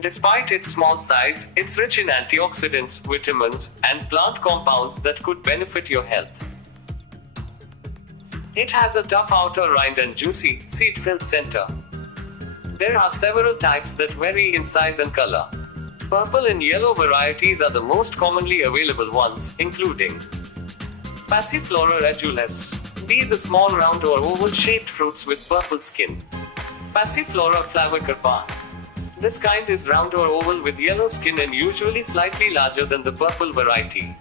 Despite its small size, it's rich in antioxidants, vitamins, and plant compounds that could benefit your health. It has a tough outer rind and juicy, seed-filled center. There are several types that vary in size and color. Purple and yellow varieties are the most commonly available ones, including Passiflora edulis. These are small round or oval-shaped fruits with purple skin. Passiflora flavicarpa. This kind is round or oval with yellow skin and usually slightly larger than the purple variety.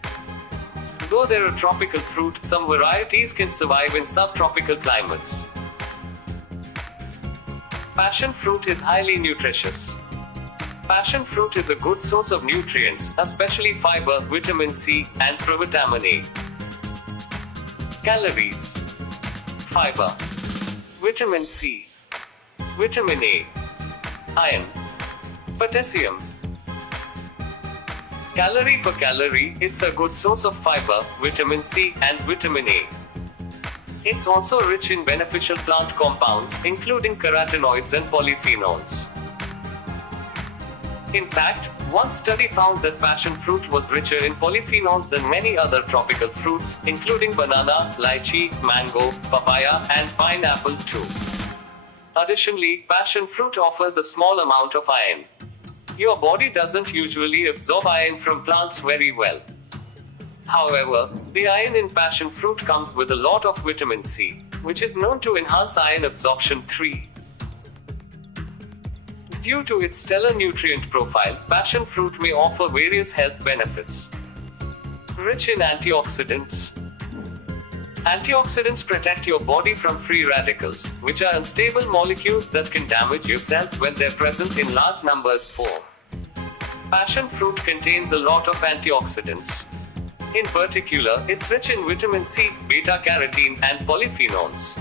Though they're a tropical fruit, some varieties can survive in subtropical climates. Passion fruit is highly nutritious. Passion fruit is a good source of nutrients, especially fiber, vitamin C, and provitamin A. Calories: fiber, vitamin C, vitamin A, iron, potassium. Calorie for calorie, it's a good source of fiber, vitamin C, and vitamin A. It's also rich in beneficial plant compounds, including carotenoids and polyphenols. In fact, one study found that passion fruit was richer in polyphenols than many other tropical fruits, including banana, lychee, mango, papaya, and pineapple too. Additionally, passion fruit offers a small amount of iron. Your body doesn't usually absorb iron from plants very well. However, the iron in passion fruit comes with a lot of vitamin C, which is known to enhance iron absorption 3. Due to its stellar nutrient profile, passion fruit may offer various health benefits. Rich in antioxidants. Antioxidants protect your body from free radicals, which are unstable molecules that can damage your cells when they're present in large numbers. 4. Passion fruit contains a lot of antioxidants. In particular, it's rich in vitamin C, beta-carotene, and polyphenols.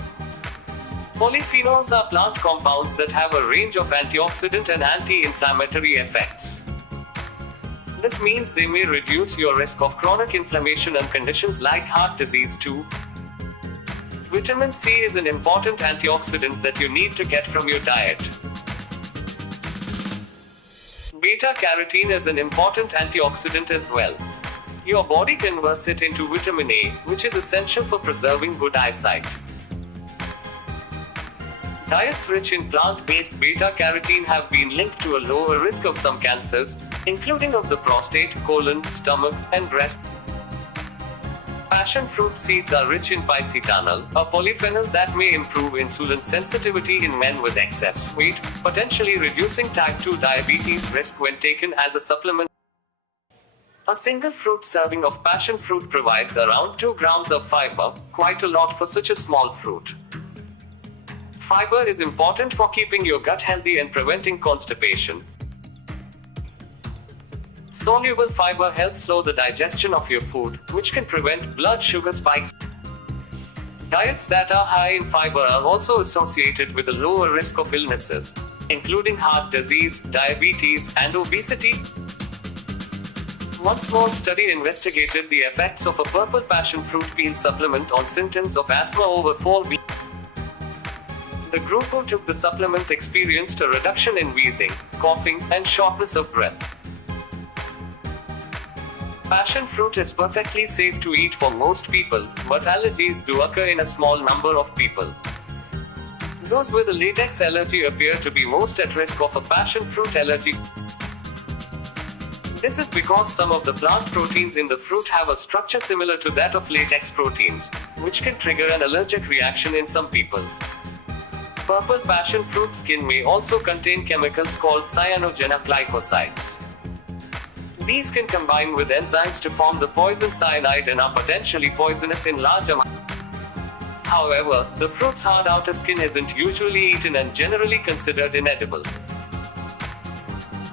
Polyphenols are plant compounds that have a range of antioxidant and anti-inflammatory effects. This means they may reduce your risk of chronic inflammation and conditions like heart disease too. Vitamin C is an important antioxidant that you need to get from your diet. Beta-carotene is an important antioxidant as well. Your body converts it into vitamin A, which is essential for preserving good eyesight. Diets rich in plant-based beta-carotene have been linked to a lower risk of some cancers, including of the prostate, colon, stomach, and breast. Passion fruit seeds are rich in phycetanol, a polyphenol that may improve insulin sensitivity in men with excess weight, potentially reducing type 2 diabetes risk when taken as a supplement. A single fruit serving of passion fruit provides around 2 grams of fiber, quite a lot for such a small fruit. Fiber is important for keeping your gut healthy and preventing constipation. Soluble fiber helps slow the digestion of your food, which can prevent blood sugar spikes. Diets that are high in fiber are also associated with a lower risk of illnesses, including heart disease, diabetes, and obesity. One small study investigated the effects of a purple passion fruit peel supplement on symptoms of asthma over 4 weeks. The group who took the supplement experienced a reduction in wheezing, coughing, and shortness of breath. Passion fruit is perfectly safe to eat for most people, but allergies do occur in a small number of people. Those with a latex allergy appear to be most at risk of a passion fruit allergy. This is because some of the plant proteins in the fruit have a structure similar to that of latex proteins, which can trigger an allergic reaction in some people. Purple passion fruit skin may also contain chemicals called cyanoglycosides. These can combine with enzymes to form the poison cyanide and are potentially poisonous in large amounts. However, the fruit's hard outer skin isn't usually eaten and generally considered inedible.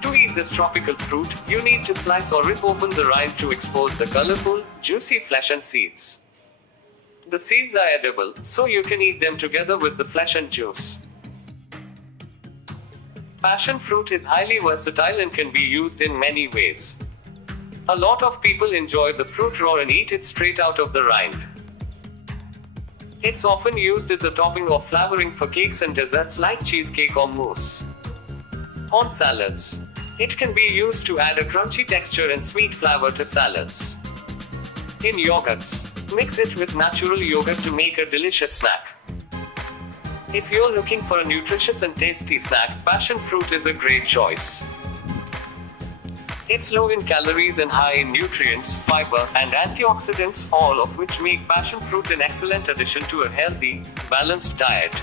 To eat this tropical fruit, you need to slice or rip open the rind to expose the colorful, juicy flesh and seeds. The seeds are edible, so you can eat them together with the flesh and juice. Passion fruit is highly versatile and can be used in many ways. A lot of people enjoy the fruit raw and eat it straight out of the rind. It's often used as a topping or flavoring for cakes and desserts like cheesecake or mousse. On salads. It can be used to add a crunchy texture and sweet flavor to salads. In yogurts, mix it with natural yogurt to make a delicious snack. If you're looking for a nutritious and tasty snack, passion fruit is a great choice. It's low in calories and high in nutrients, fiber, and antioxidants, all of which make passion fruit an excellent addition to a healthy, balanced diet.